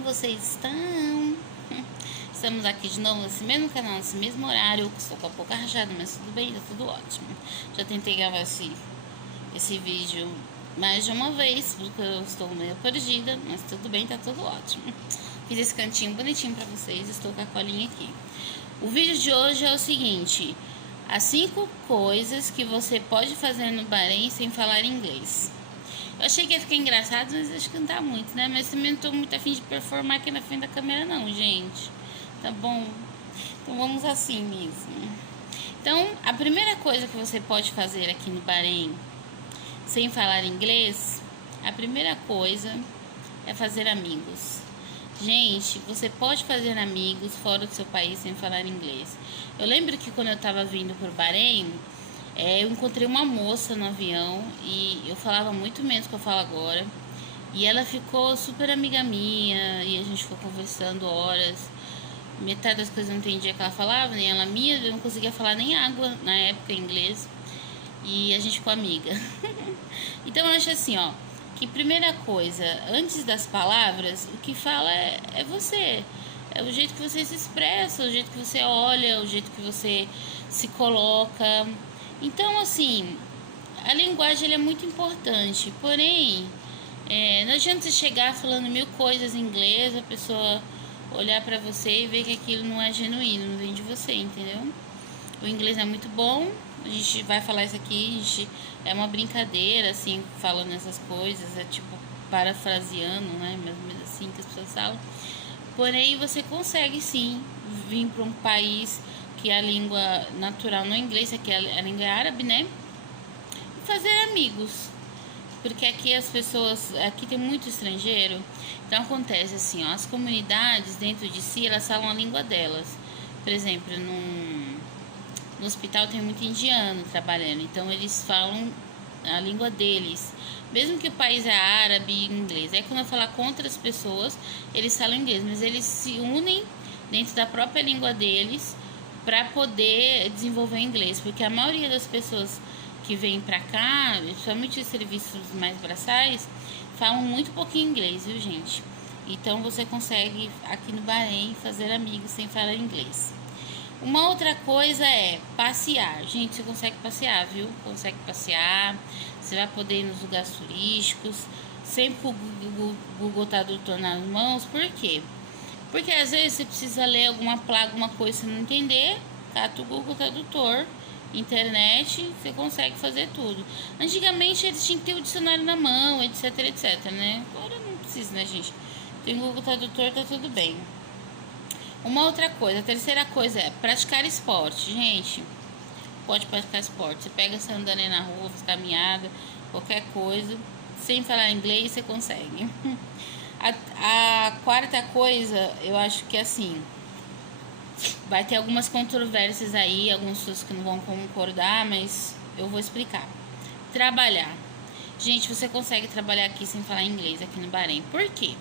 como vocês estão? Estamos aqui de novo nesse mesmo canal, nesse mesmo horário. Estou com a boca rachada, mas tudo bem, tá tudo ótimo. Já tentei gravar esse vídeo mais de uma vez, porque eu estou meio perdida, mas tudo bem, tá tudo ótimo. Fiz esse cantinho bonitinho pra vocês, estou com a colinha aqui. O vídeo de hoje é o seguinte: as 5 coisas que você pode fazer no Bahrein sem falar inglês. Eu achei que ia ficar engraçado, mas acho que não tá muito, né? Mas também não tô muito afim de performar aqui na frente da câmera não, gente. Tá bom? Então vamos assim mesmo. Então, a primeira coisa que você pode fazer aqui no Bahrein sem falar inglês, a primeira coisa é fazer amigos. Gente, você pode fazer amigos fora do seu país sem falar inglês. Eu lembro que quando eu tava vindo pro Bahrein, eu encontrei uma moça no avião e eu falava muito menos que eu falo agora. E ela ficou super amiga minha e a gente ficou conversando horas. Metade das coisas eu não entendia que ela falava, nem ela minha. Eu não conseguia falar nem água na época em inglês. E a gente ficou amiga. Então eu acho assim, ó, que primeira coisa, antes das palavras, o que fala é você. É o jeito que você se expressa, o jeito que você olha, o jeito que você se coloca. Então, assim, a linguagem ela é muito importante, porém, não adianta você chegar falando 1000 coisas em inglês, a pessoa olhar pra você e ver que aquilo não é genuíno, não vem de você, entendeu? O inglês é muito bom, a gente vai falar isso aqui, é uma brincadeira, assim, falando essas coisas, é tipo parafraseando, né, mais ou menos assim que as pessoas falam. Porém, você consegue sim vir para um país que a língua natural não é inglês, aqui a língua é árabe, né? E fazer amigos. Porque aqui as pessoas, aqui tem muito estrangeiro, então acontece assim, ó, as comunidades dentro de si, elas falam a língua delas. Por exemplo, no hospital tem muito indiano trabalhando, então eles falam a língua deles. Mesmo que o país é árabe e inglês. Aí quando eu falar com outras pessoas, eles falam inglês, mas eles se unem dentro da própria língua deles para poder desenvolver inglês. Porque a maioria das pessoas que vêm para cá, principalmente os serviços mais braçais, falam muito pouquinho inglês, viu, gente? Então você consegue aqui no Bahrein fazer amigos sem falar inglês. Uma outra coisa é passear. Gente, você consegue passear, viu? Consegue passear. Você vai poder ir nos lugares turísticos. Sempre com o Google Tradutor nas mãos. Por quê? Porque às vezes você precisa ler alguma placa, alguma coisa e você não entender. Cata o Google Tradutor, internet, você consegue fazer tudo. Antigamente eles tinham que ter o dicionário na mão, etc, etc, né? Agora não precisa, né, gente? Tem o Google Tradutor, tá tudo bem. Uma outra coisa, a terceira coisa é praticar esporte. Gente, pode praticar esporte. Você pega essa andando aí na rua, faz caminhada, qualquer coisa, sem falar inglês, você consegue. A quarta coisa, eu acho que assim, vai ter algumas controvérsias aí, algumas pessoas que não vão concordar, mas eu vou explicar. Trabalhar. Gente, você consegue trabalhar aqui sem falar inglês aqui no Bahrein. Por quê?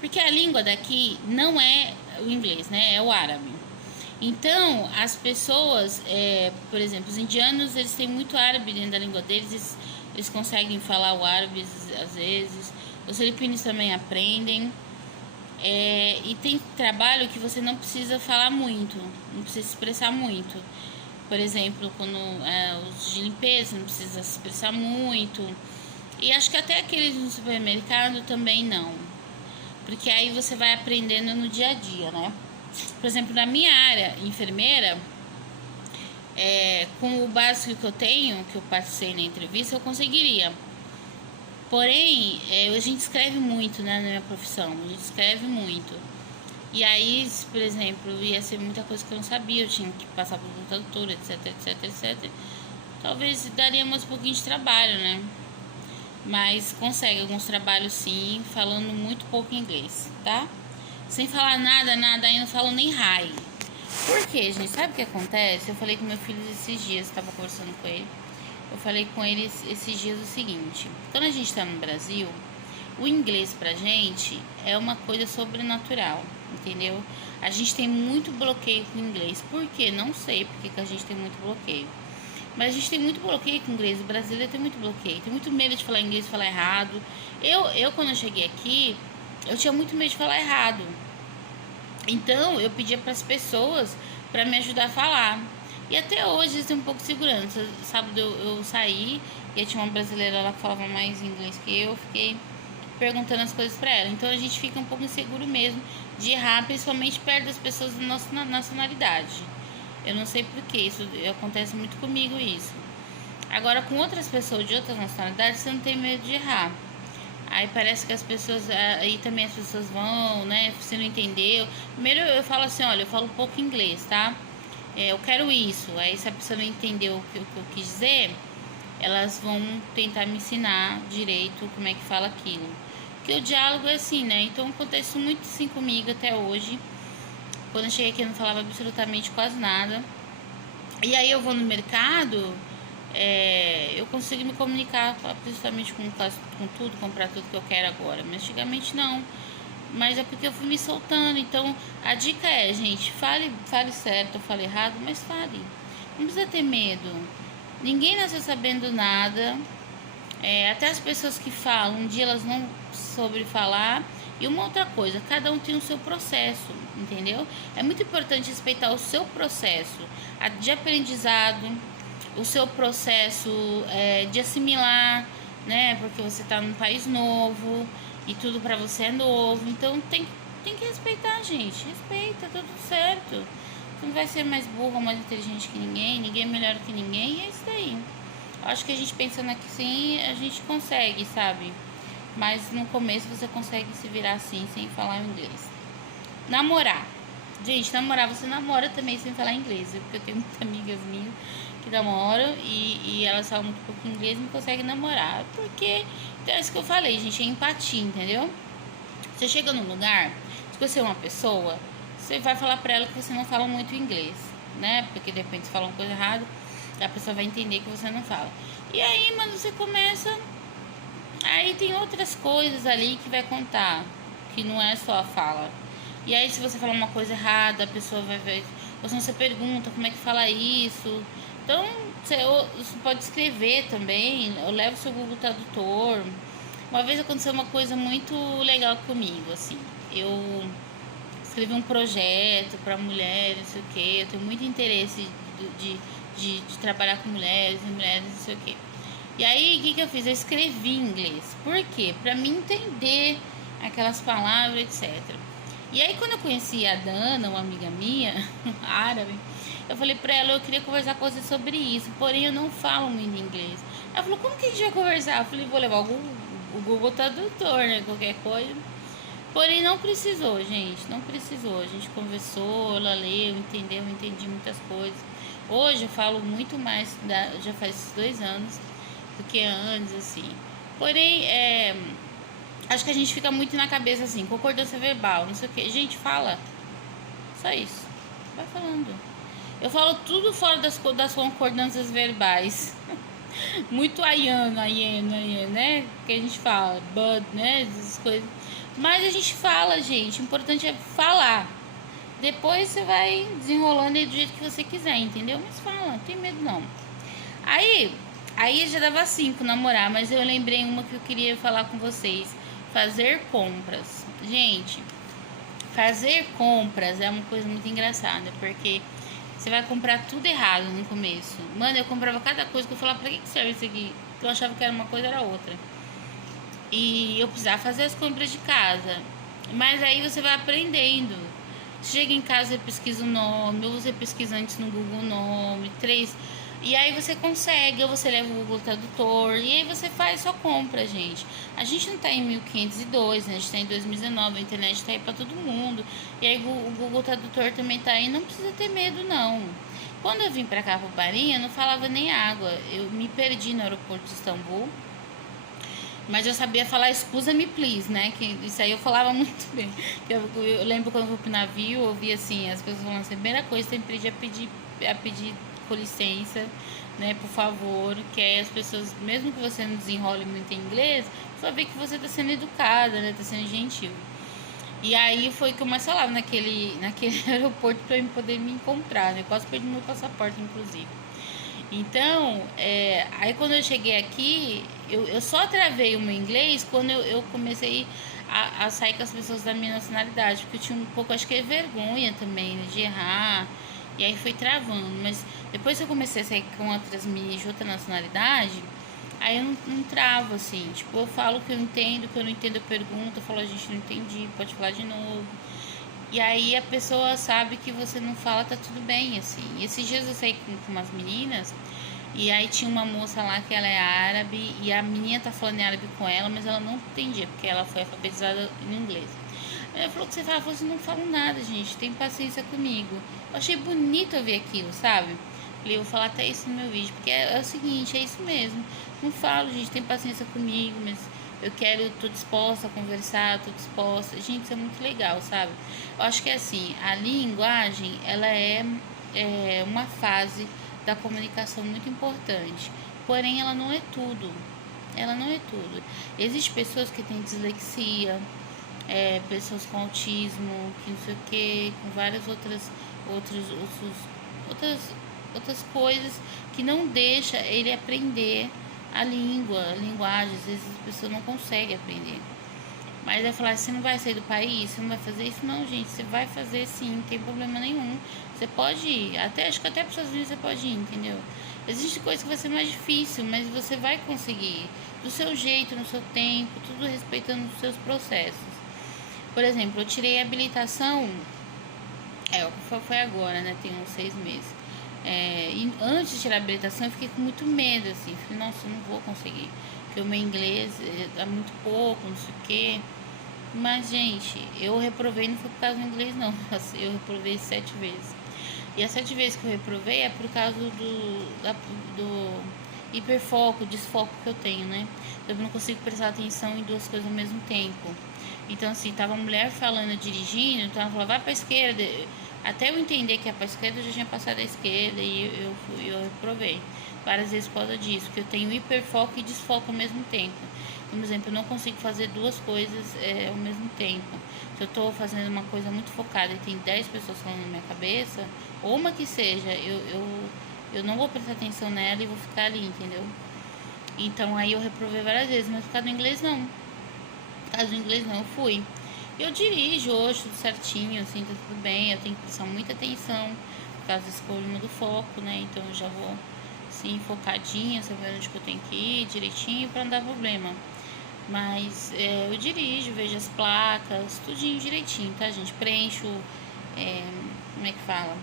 Porque a língua daqui não é o inglês, né? É o árabe. Então, as pessoas, por exemplo, os indianos, eles têm muito árabe dentro da língua deles, eles conseguem falar o árabe às vezes. Os filipinos também aprendem. E tem trabalho que você não precisa falar muito, não precisa se expressar muito. Por exemplo, quando os de limpeza, não precisa se expressar muito. E acho que até aqueles no supermercado também não. Porque aí você vai aprendendo no dia a dia, né? Por exemplo, na minha área, enfermeira, com o básico que eu tenho, que eu passei na entrevista, eu conseguiria. Porém, a gente escreve muito, né, na minha profissão, a gente escreve muito. E aí, por exemplo, ia ser muita coisa que eu não sabia, eu tinha que passar por um tradutor, etc, etc, etc. Talvez daria mais um pouquinho de trabalho, né? Mas consegue alguns trabalhos sim, falando muito pouco inglês, tá? Sem falar nada, aí não falo nem hi. Por quê, gente? Sabe o que acontece? Eu falei com meu filho esses dias, estava conversando com ele. Eu falei com ele esses dias o seguinte: quando a gente tá no Brasil, o inglês pra gente é uma coisa sobrenatural, entendeu? A gente tem muito bloqueio com o inglês. Por quê? Não sei porque que a gente tem muito bloqueio. Mas a gente tem muito bloqueio com o inglês. O brasileiro tem muito bloqueio. Tem muito medo de falar inglês e falar errado. Eu quando eu cheguei aqui, eu tinha muito medo de falar errado. Então eu pedia para as pessoas para me ajudar a falar. E até hoje eu tenho um pouco de segurança. Sábado eu saí e tinha uma brasileira lá que falava mais inglês que eu. Fiquei perguntando as coisas para ela. Então a gente fica um pouco inseguro mesmo de errar, principalmente perto das pessoas da nossa nacionalidade. Eu não sei porquê, isso acontece muito comigo isso. Agora com outras pessoas de outras nacionalidades, você não tem medo de errar. Aí parece que as pessoas, aí também as pessoas vão, né? Você não entendeu. Primeiro eu falo assim, olha, eu falo um pouco inglês, tá? Eu quero isso. Aí se a pessoa não entendeu o que eu quis dizer, elas vão tentar me ensinar direito como é que fala aquilo. Porque o diálogo é assim, né? Então acontece muito assim comigo até hoje. Quando eu cheguei aqui eu não falava absolutamente quase nada. E aí eu vou no mercado, eu consigo me comunicar absolutamente com tudo, comprar tudo que eu quero agora. Mas antigamente não. Mas é porque eu fui me soltando. Então a dica é, gente, fale certo, fale errado, mas fale. Não precisa ter medo. Ninguém nasceu sabendo nada. Até as pessoas que falam, um dia elas não soube falar. E uma outra coisa, cada um tem o seu processo, entendeu? É muito importante respeitar o seu processo de aprendizado, o seu processo de assimilar, né? Porque você está num país novo e tudo para você é novo. Então tem que respeitar, gente. Respeita, tá tudo certo. Você não vai ser mais burro ou mais inteligente que ninguém é melhor que ninguém, e é isso daí. Acho que a gente pensando aqui sim, a gente consegue, sabe? Mas no começo você consegue se virar assim, sem falar inglês. Namorar. Gente, namorar, você namora também sem falar inglês. Porque eu tenho muitas amigas minhas que namoram e elas falam muito pouco inglês e não conseguem namorar. Porque, então é isso que eu falei, gente, é empatia, entendeu? Você chega num lugar, se você é uma pessoa, você vai falar pra ela que você não fala muito inglês, né? Porque de repente você fala uma coisa errada, a pessoa vai entender que você não fala. E aí, mano, você começa. Aí tem outras coisas ali que vai contar, que não é só a fala. E aí se você falar uma coisa errada, a pessoa vai ver. Ou se você pergunta como é que fala isso. Então, você pode escrever também, eu levo o seu Google Tradutor. Uma vez aconteceu uma coisa muito legal comigo, assim. Eu escrevi um projeto para mulheres, não sei o que. Eu tenho muito interesse de trabalhar com mulheres, e mulheres, não sei o que. E aí, o que eu fiz? Eu escrevi em inglês. Por quê? Pra mim entender aquelas palavras, etc. E aí, quando eu conheci a Dana, uma amiga minha, árabe, eu falei pra ela, eu queria conversar com você sobre isso, porém eu não falo muito inglês. Ela falou, como que a gente vai conversar? Eu falei, vou levar o Google Tradutor, né? Qualquer coisa. Porém, não precisou, gente, não precisou. A gente conversou, ela leu, entendeu, eu entendi muitas coisas. Hoje eu falo muito mais, já faz 2 anos, do que antes, assim. Porém, acho que a gente fica muito na cabeça, assim, concordância verbal, não sei o que. Gente, fala. Só isso. Vai falando. Eu falo tudo fora das concordâncias verbais. Muito aiana, né? Que a gente fala, bud, né? Essas coisas. Mas a gente fala, gente. O importante é falar. Depois você vai desenrolando do jeito que você quiser, entendeu? Mas fala, não tem medo não. Aí já dava 5 namorar, mas eu lembrei uma que eu queria falar com vocês. Fazer compras. Gente, fazer compras é uma coisa muito engraçada, porque você vai comprar tudo errado no começo. Mano, eu comprava cada coisa que eu falava, pra que serve isso aqui? Eu achava que era uma coisa, era outra. E eu precisava fazer as compras de casa. Mas aí você vai aprendendo. Chega em casa, você pesquisa o nome, ou você pesquisa antes no Google o nome, 3. E aí você consegue, ou você leva o Google Tradutor, e aí você faz sua compra, gente. A gente não tá em 1502, né? A gente tá em 2019, a internet tá aí pra todo mundo. E aí o Google Tradutor também tá aí, não precisa ter medo, não. Quando eu vim pra cá, pro Paris, eu não falava nem água. Eu me perdi no aeroporto de Istambul. Mas eu sabia falar excusa-me, please, né? Que isso aí eu falava muito bem. Eu lembro quando eu fui pro navio, eu ouvi assim, as pessoas falando assim, a primeira coisa que você tem que pedir a pedir com licença, né? Por favor. Que aí as pessoas, mesmo que você não desenrole muito em inglês, só vê que você tá sendo educada, né? Tá sendo gentil. E aí foi que eu mais falava naquele aeroporto pra eu poder me encontrar, né? Eu quase perdi meu passaporte, inclusive. Então, aí quando eu cheguei aqui, eu só travei o meu inglês quando eu comecei a sair com as pessoas da minha nacionalidade, porque eu tinha um pouco, acho que é vergonha também, né, de errar, e aí foi travando. Mas depois que eu comecei a sair com outras meninas de outra nacionalidade, aí eu não travo, assim, tipo, eu falo o que eu entendo, o que eu não entendo eu pergunto, eu falo, a gente não entendi, pode falar de novo. E aí a pessoa sabe que você não fala, tá tudo bem, assim. E esses dias eu saí com umas meninas, e aí tinha uma moça lá que ela é árabe, e a menina tá falando em árabe com ela, mas ela não entendia, porque ela foi alfabetizada em inglês. Ela falou que você fala, você não fala nada, gente, tem paciência comigo. Eu achei bonito ouvir aquilo, sabe? Falei, eu vou falar até isso no meu vídeo, porque é o seguinte, é isso mesmo. Não falo, gente, tem paciência comigo, mas eu quero, tô disposta a conversar, tô disposta. Gente, isso é muito legal, sabe? Eu acho que assim, a linguagem, ela é uma fase da comunicação muito importante. Porém, ela não é tudo. Ela não é tudo. Existem pessoas que têm dislexia, pessoas com autismo, que não sei o que, com várias outras, outras coisas que não deixa ele aprender a língua, a linguagem. Às vezes a pessoa não consegue aprender. Mas vai falar, você não vai sair do país, você não vai fazer isso? Não, gente, você vai fazer sim, não tem problema nenhum. Você pode ir, acho que até para os Estados Unidos você pode ir, entendeu? Existe coisa que vai ser mais difícil, mas você vai conseguir. Do seu jeito, no seu tempo, tudo respeitando os seus processos. Por exemplo, eu tirei a habilitação, foi agora, né? Tem uns 6 meses. E antes de tirar a habilitação, eu fiquei com muito medo, assim. Falei, nossa, eu não vou conseguir. Porque o meu inglês é muito pouco, não sei o quê. Mas, gente, eu reprovei, não foi por causa do inglês, não. Eu reprovei 7 vezes. E as 7 vezes que eu reprovei é por causa do hiperfoco, desfoco que eu tenho, né? Eu não consigo prestar atenção em duas coisas ao mesmo tempo. Então, assim, tava a mulher falando, dirigindo, então ela falou, vai pra esquerda. Até eu entender que é pra esquerda, eu já tinha passado a esquerda e eu reprovei. Várias vezes por causa disso, porque eu tenho hiperfoco e desfoco ao mesmo tempo. Por exemplo, eu não consigo fazer duas coisas ao mesmo tempo. Se eu tô fazendo uma coisa muito focada e tem 10 pessoas falando na minha cabeça, ou uma que seja, eu não vou prestar atenção nela e vou ficar ali, entendeu? Então aí eu reprovei várias vezes, mas por causa do inglês não. Por causa do inglês não, eu fui. Eu dirijo hoje tudo certinho, assim, tá tudo bem. Eu tenho que prestar muita atenção por causa desse problema do foco, né? Então eu já vou, assim, focadinha, sabendo onde que eu tenho que ir direitinho pra não dar problema. Mas eu dirijo, vejo as placas, tudinho direitinho, tá, gente? Preencho, como é que fala?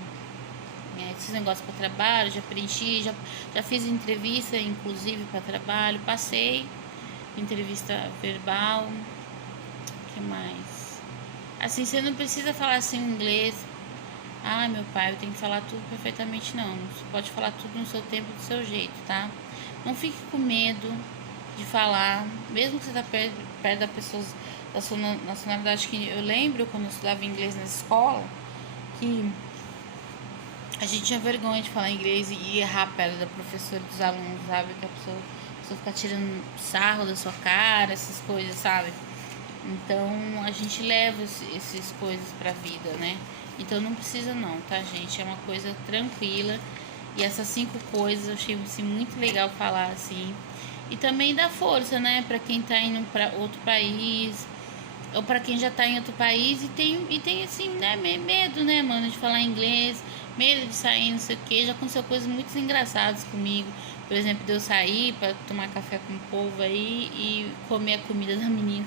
Esses negócios para trabalho, já preenchi, já fiz entrevista, inclusive, para trabalho, passei, entrevista verbal, o que mais? Assim, você não precisa falar assim inglês. Ah, meu pai, eu tenho que falar tudo perfeitamente, não. Você pode falar tudo no seu tempo, do seu jeito, tá? Não fique com medo de falar, mesmo que você tá perto da pessoa da sua nacionalidade. Que eu lembro quando eu estudava inglês na escola, que a gente tinha vergonha de falar inglês e errar perto da professora dos alunos, sabe? Que a pessoa ficar tirando sarro da sua cara, essas coisas, sabe? Então a gente leva essas coisas pra vida, né? Então não precisa não, tá, gente? É uma coisa tranquila. E essas 5 coisas eu achei assim, muito legal falar assim. E também dá força, né? Pra quem tá indo pra outro país, ou para quem já tá em outro país e tem assim, né, medo, né, mano, de falar inglês, medo de sair, não sei o que. Já aconteceu coisas muito engraçadas comigo. Por exemplo, de eu sair para tomar café com o povo aí e comer a comida da menina.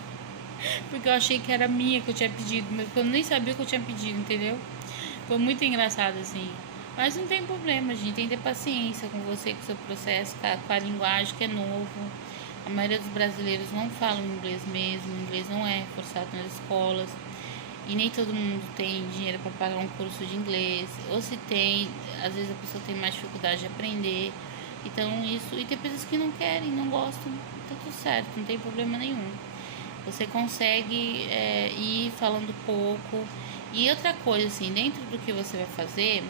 Porque eu achei que era minha que eu tinha pedido, mas eu nem sabia que eu tinha pedido, entendeu? Foi muito engraçado, assim. Mas não tem problema, gente. Tem que ter paciência com você, com o seu processo, com a linguagem que é novo. A maioria dos brasileiros não falam inglês mesmo, o inglês não é forçado nas escolas. E nem todo mundo tem dinheiro para pagar um curso de inglês. Ou se tem, às vezes a pessoa tem mais dificuldade de aprender. Então isso, e tem pessoas que não querem, não gostam, tá tudo certo, não tem problema nenhum. Você consegue ir falando pouco. E outra coisa, assim, dentro do que você vai fazer,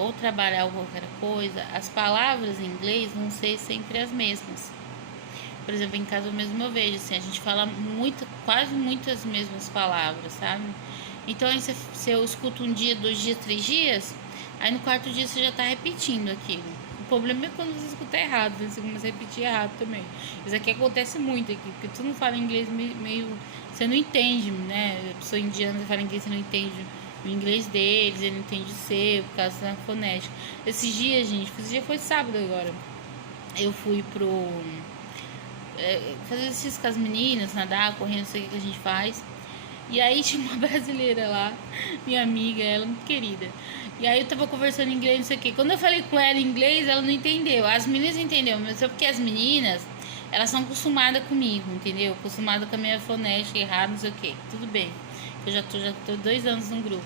ou trabalhar ou qualquer coisa, as palavras em inglês vão ser sempre as mesmas. Por exemplo, em casa mesmo eu vejo, assim, a gente fala quase muitas mesmas palavras, sabe? Então, aí se eu escuto um dia, 2 dias, 3 dias, aí no quarto dia você já tá repetindo aquilo. problema é quando você escuta errado, né? Você começa a repetir errado também. Isso aqui acontece muito aqui, porque tu não fala inglês meio... Você não entende, né? A pessoa indiana fala inglês, você não entende o inglês deles, ele não entende o seu, por causa da fonética. Esses dias, gente, esse dia foi sábado agora. Eu fui fazer exercício com as meninas, nadar, correndo, não sei o que a gente faz. E aí tinha uma brasileira lá, minha amiga, ela muito querida. E aí eu tava conversando em inglês, não sei o que. Quando eu falei com ela em inglês, ela não entendeu. As meninas entenderam, mas só porque as meninas, elas são acostumadas comigo, entendeu? Acostumadas com a minha fonética errada, não sei o que. Tudo bem. Eu já tô 2 anos no grupo.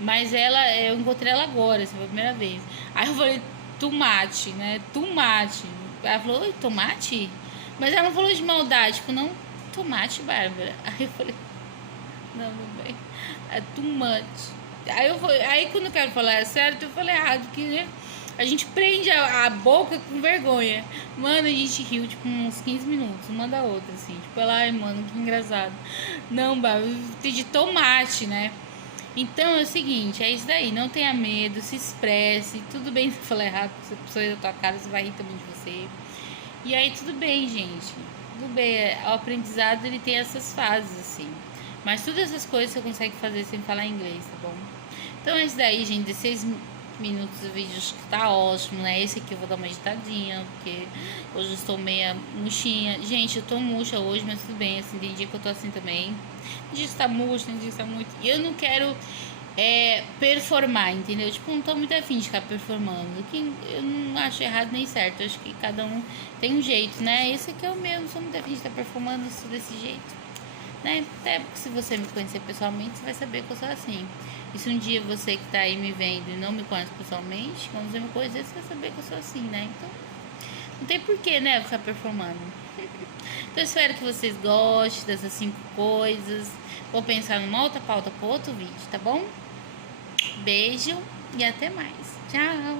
Mas ela, eu encontrei ela agora, essa foi a primeira vez. Aí eu falei, tomate, né? Tomate. Ela falou, oi, tomate? Mas ela não falou de maldade, tipo, não, tomate, Bárbara. Aí eu falei, não, meu bem, é too much. Aí quando eu quero falar é sério, eu falei errado, porque né, a gente prende a boca com vergonha. Mano, a gente riu tipo uns 15 minutos, uma da outra, assim. Tipo, ela, ai, mano, que engraçado. Não, Bárbara, de tomate, né? Então é o seguinte, é isso daí, não tenha medo, se expresse, tudo bem se falar errado, se a pessoa da tua cara, você vai rir também de você. E aí tudo bem, gente. Tudo bem, o aprendizado ele tem essas fases, assim. Mas todas essas coisas você consegue fazer sem falar inglês, tá bom? Então é isso daí, gente, 16 minutos de vídeo acho que tá ótimo, né? Esse aqui eu vou dar uma editadinha, porque hoje eu estou meia murchinha. Gente, eu tô murcha hoje, mas tudo bem, assim, tem dia que eu tô assim também. Tem dia que tá murcha, tem dia que tá muito... E eu não quero performar, entendeu? Tipo, não tô muito afim de ficar performando. Que eu não acho errado nem certo. Eu acho que cada um tem um jeito, né? Esse aqui é o meu, não sou muito afim de estar performando isso desse jeito, né? Até porque se você me conhecer pessoalmente, você vai saber que eu sou assim. E se um dia você que tá aí me vendo e não me conhece pessoalmente, quando você me conhecer, você vai saber que eu sou assim, né? Então, não tem porquê, né, ficar performando. Então, eu espero que vocês gostem dessas 5 coisas. Vou pensar numa outra pauta para outro vídeo, tá bom? Beijo e até mais. Tchau!